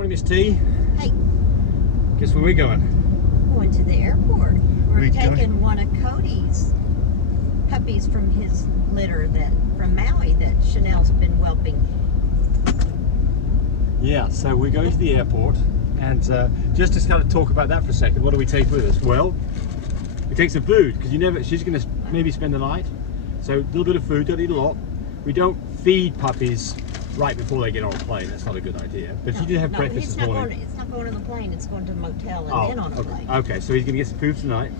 Morning, Miss T. Hey, Guess where we're going? going to the airport. We're We taking going- one of Cody's puppies from his litter from Maui that Chanel's been whelping. Yeah, so we're going to the airport, and just to kind of talk about that for a second, what do we take with us? Well, we take some food, because she's going to maybe spend the night, so a little bit of food, don't eat a lot. We don't feed puppies right before they get on a plane, that's not a good idea. But she did have breakfast this morning. It's not going on the plane, it's going to the motel and then on a plane. Okay, so he's going to get some food tonight.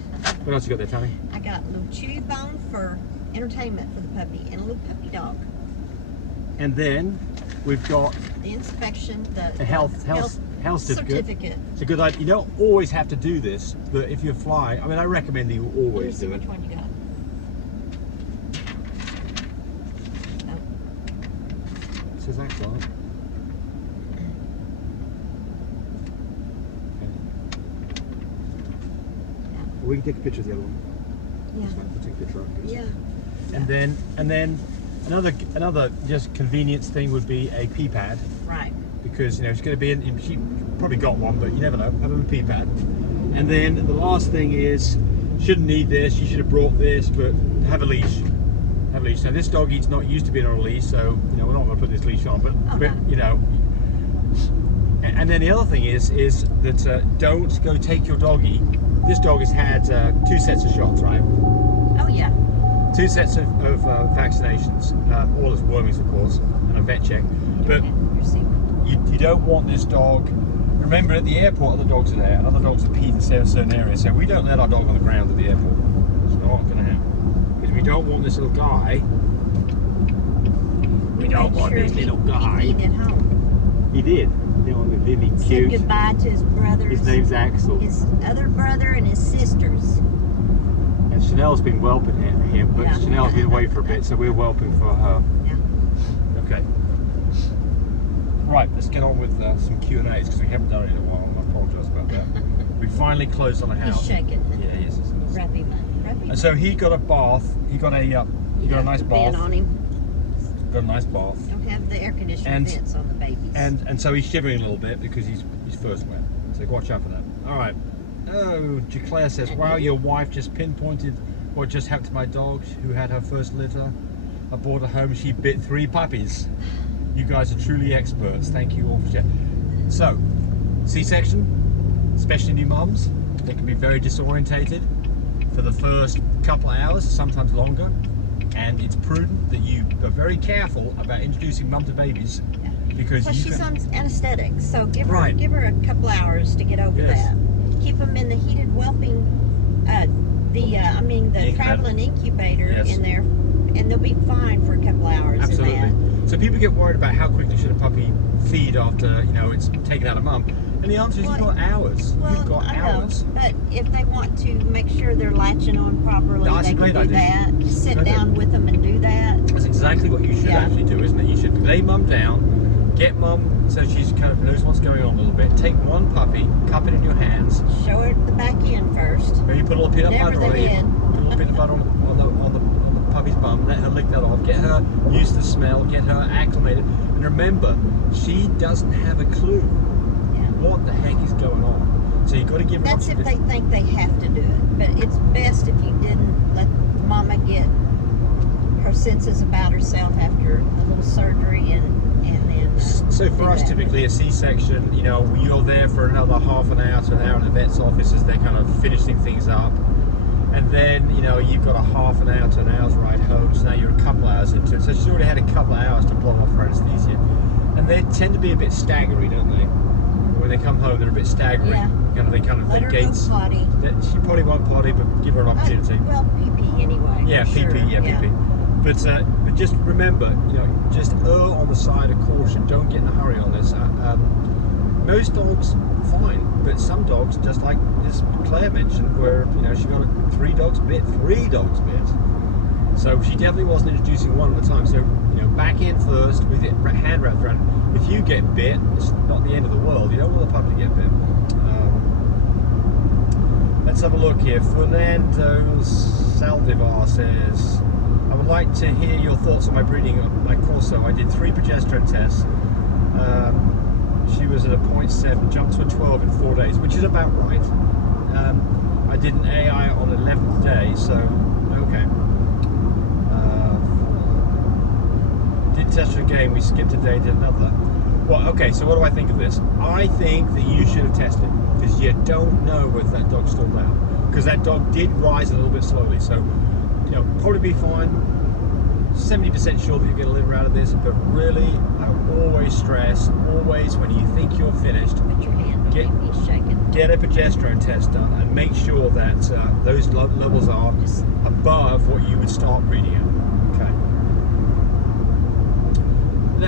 What else you got there, Tammy? I got a little chewy bone for entertainment for the puppy and a little puppy dog. And then we've got The inspection, a health certificate. It's a good idea. You don't always have to do this, but if you fly, I mean, I recommend that you always do it. Which one you got? It says X on it. Well, we can take a picture of the other one. Yeah. That's fine. We'll take a picture of it. Yeah. And then another just convenience thing would be a pee pad, Right. because it's going to be she probably got one, but you never know. Have a pee pad. And then the last thing is, shouldn't need this. You should have brought this, but have a leash. Have a leash. Now this doggy's not used to being on a leash, so we're not going to put this leash on. But And then the other thing is that don't go take your doggy. This dog has had 2 sets of shots, right? Oh yeah. 2 sets of vaccinations, all its wormings, of course, and a vet check. But you don't want this dog. Remember, at the airport, other dogs are there, and other dogs have peed in certain areas. So we don't let our dog on the ground at the airport. It's not going to happen. Because we don't want this little guy. We don't want this little guy. He peed at home. He did. He was really Said cute. goodbye to his brothers. His name's Axel. His other brother and his sisters. And Chanel's been whelping him, but Yeah. Chanel's been away for a bit, so we're whelping for her. Yeah. Okay. Right, let's get on with some Q&As, because we haven't done it in a while, and I apologise about that. We finally closed on a house. He's shaking. Yeah, he is. Rappy man. And so he got a bath. He got a nice bath. Vent on him. Got a nice bath. Don't have the air conditioning vents on the babies. And so he's shivering a little bit because he's first wet. So watch out for that. All right. Oh, Jaclaire says, wow, your wife just pinpointed what just happened to my dog who had her first litter. I brought her home. She bit 3 puppies. You guys are truly experts. Thank you all for sharing. So, C-section, especially new mums, they can be very disorientated for the first couple of hours, sometimes longer. And it's prudent that you are very careful about introducing mum to babies, because she's on anesthetic, so give her Right. give her a couple hours to get over Yes. that. Keep them in the heated whelping, the traveling incubator Yes. in there, and they'll be fine for a couple hours. Absolutely. In that. So people get worried about how quickly should a puppy feed after it's taken out of mum, and the answer is you've got hours. Well, You've got I hours. know, but if they want to make sure they're latching on properly, That's they a can great do idea. that. Sit down with them and do that. That's exactly what you should actually do, isn't it? You should lay mum down, get mum so she's kind of knows what's going on a little bit. Take one puppy, cup it in your hands. Show her the back end first. Maybe put a little peanut Never butter on the it. head. Put a little peanut butter on the puppy's bum. Let her lick that off. Get her used to the smell. Get her acclimated. And remember, she doesn't have a clue what the heck is going on. So you've got to give her. That's if they think they have to do it. But it's best if you didn't let Mama get her senses about herself after a little surgery and then. So for us, typically a C-section, you're there for another half an hour to an hour in the vet's office as they're kind of finishing things up. And then, you've got a half an hour to an hour's ride home, so now you're a couple hours into it. So she's already had a couple of hours to blow off her anesthesia. And they tend to be a bit staggery, don't they? When they come home, they're a bit staggery. Yeah. Let her gates. go potty. She probably won't potty, but give her an opportunity. Well, pee-pee anyway. Yeah, sure. pee-pee, pee-pee. But just remember, just err on the side of caution. Don't get in a hurry on this. Most dogs, fine, but some dogs, just like this Claire mentioned, where she got 3 dogs bit. So she definitely wasn't introducing one at a time. So back in first with it hand wrapped around. If you get bit, it's not the end of the world. You don't want the puppy to get bit. Let's have a look here. Fernando Saldivar says, I would like to hear your thoughts on my breeding of my Corso. I did 3 progesterone tests. She was at a 0.7, jumped to a 12 in 4 days, which is about right. I did an AI on the 11th day, so okay. Did test her again, we skipped a day, did another. Well, okay, so what do I think of this? I think that you should have tested, because you don't know whether that dog stalled out. Because that dog did rise a little bit slowly, so, you know, probably be fine. 70% sure that you're going to live out of this, but really, I always stress, always when you think you're finished, Put your hand on him, he's shaking. get a progesterone test done and make sure that those levels are Just above what you would start breeding at. Okay.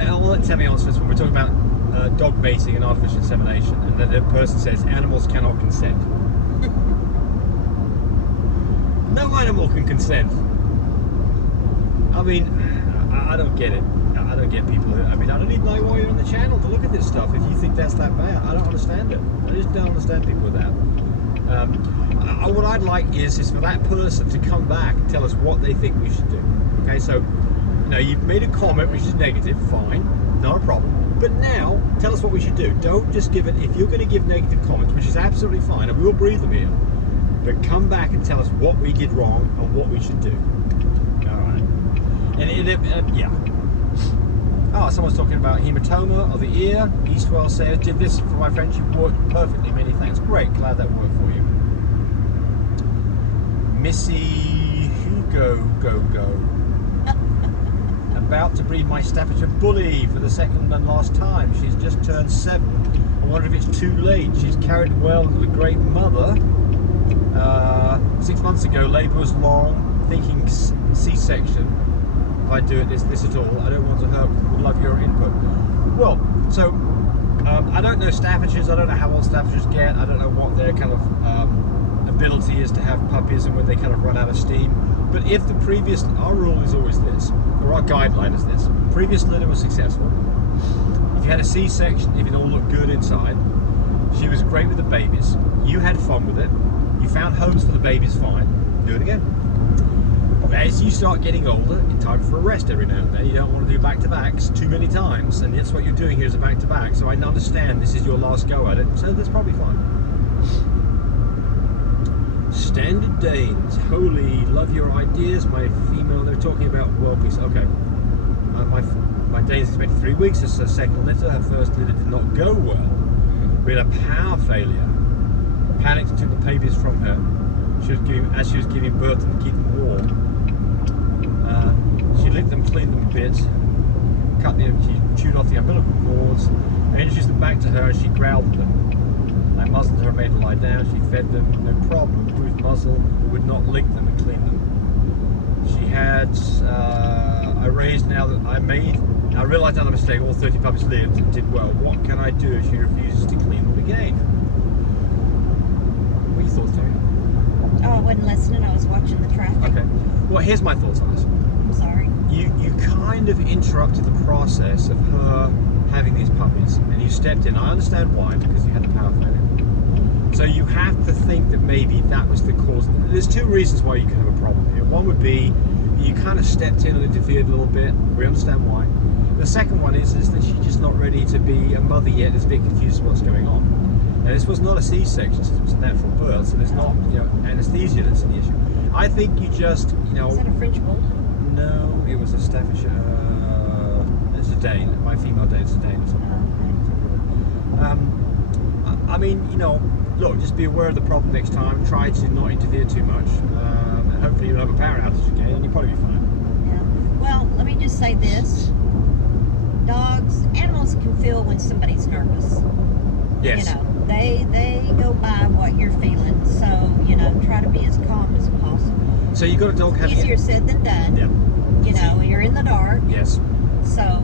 Now, let's tell me on this when we're talking about dog mating and artificial insemination, and then the person says animals cannot consent. No animal can consent. I mean, I don't get it. I don't get people who, I mean, I don't even know why you're on the channel to look at this stuff if you think that's that bad. I don't understand it. I just don't understand people with that. What I'd like is for that person to come back and tell us what they think we should do. Okay, so, you know, you've made a comment which is negative, fine, not a problem. But now, tell us what we should do. Don't just give it, if you're going to give negative comments, which is absolutely fine, and we will breathe them here, but come back and tell us what we did wrong and what we should do. And yeah. Oh, someone's talking about hematoma of the ear. Eastwell says, did this for my friend. She worked perfectly. Many thanks. Great. Glad that worked for you. Missy Hugo Go. About to breed my Staffordshire Bully for the second and last time. She's just turned 7. I wonder if it's too late. She's carried well to the great mother. 6 months ago, labour was long, thinking C-section. I do it this at all. I don't want to hurt. Would love your input. Well, so I don't know Staffordshires. I don't know how old Staffordshires get. I don't know what their kind of ability is to have puppies and when they kind of run out of steam. But if the previous, our rule is always this, or our guideline is this: previous litter was successful. If you had a C-section, if it all looked good inside, she was great with the babies. You had fun with it. You found homes for the babies fine. Do it again. As you start getting older, it's time for a rest every now and then. You don't want to do back-to-backs too many times, and that's what you're doing here is a back-to-back. So I understand this is your last go at it, so that's probably fine. Standard Danes, holy, love your ideas. My female, they're talking about whelpies. Okay, my Dane's expected 3 weeks. It's her second litter. Her first litter did not go well. We had a power failure. Panicked and took the babies from her. As she was giving birth to them to keep them warm. She licked them, cleaned them a bit, she chewed off the umbilical cords. I introduced them back to her and she growled at them. I muzzled her, made her lie down, she fed them, no problem, improved muzzle, would not lick them and clean them. She had, I realised another mistake, all 30 puppies lived and did well. What can I do if she refuses to clean them again? What are your thoughts, Terry? Oh, I wasn't listening. I was watching the traffic. Okay. Well, here's my thoughts on this. I'm sorry. You kind of interrupted the process of her having these puppies, and you stepped in. I understand why, because you had the power failure. So you have to think that maybe that was the cause. There's 2 reasons why you could have a problem here. One would be you kind of stepped in and interfered a little bit. We understand why. The second one is that she's just not ready to be a mother yet. Is a bit confused with what's going on. Now, this was not a C-section, it was a natural birth, so there's not, you know, anesthesia that's the issue. I think you just, you know... Is that a French Bulldog? No, it was a Staffordshire, it's a Dane, my female Dane, it's a Dane or something. I mean, you know, look, just be aware of the problem next time, try to not interfere too much, and hopefully you'll have a power outage again, and you'll probably be fine. Yeah. Well, let me just say this. Animals can feel when somebody's nervous. Yes. You know, they go by what you're feeling, so, you know, try to be as calm as possible. So you got a dog having... Easier said than done. Yeah. You know, you're in the dark. Yes. So...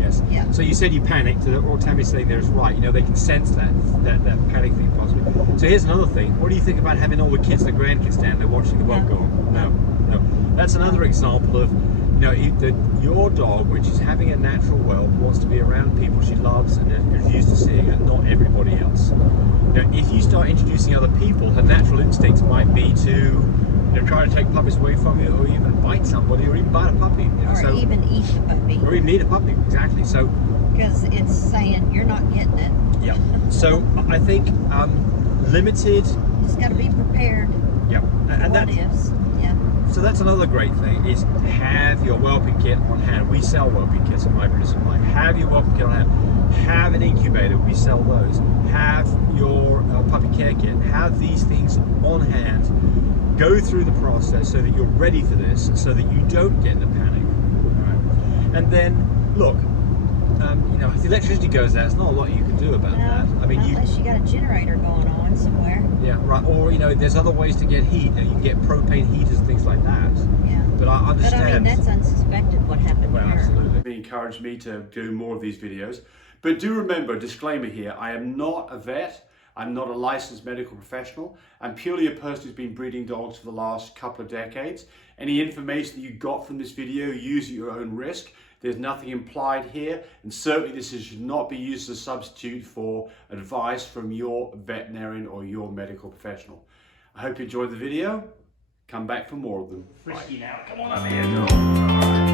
Yes. Yeah. So you said you panicked, or Tammy's saying there is right. You know, they can sense that panic thing possibly. So here's another thing. What do you think about having all the kids and the grandkids down there watching the whelp go on? No. That's another example of, you know, your dog, which is having a natural whelp, wants to be around people she loves and is used to seeing, and not everybody else. Now, if you start introducing other people, her natural instincts might be to, you know, try to take puppies away from you, or even bite somebody, or even bite a puppy. You know, or even eat the puppy. Or even eat a puppy, exactly. So because it's saying you're not getting it. Yeah. So I think limited. Just got to be prepared. Yeah. And What ifs? Yeah. So that's another great thing, is have your whelping kit on hand. We sell whelping kits at My Breed Supply. Have your whelping kit on hand. Have an incubator. We sell those. Have your puppy care kit. Have these things on hand. Go through the process so that you're ready for this, so that you don't get in a panic. Right? And then, look, you know, if the electricity goes out, there's not a lot you can do about that. I mean, unless you got a generator going on somewhere. Yeah, right. Or, you know, there's other ways to get heat. You can get propane heaters and things like that. Yeah. But I understand. But I mean, that's unsuspected what happened Well, to her. absolutely. It encouraged me to do more of these videos. But do remember, disclaimer here, I am not a vet. I'm not a licensed medical professional. I'm purely a person who's been breeding dogs for the last couple of decades. Any information that you got from this video, use at your own risk. There's nothing implied here, and certainly this should not be used as a substitute for advice from your veterinarian or your medical professional. I hope you enjoyed the video. Come back for more of them. Frisky now, come on up here, dog.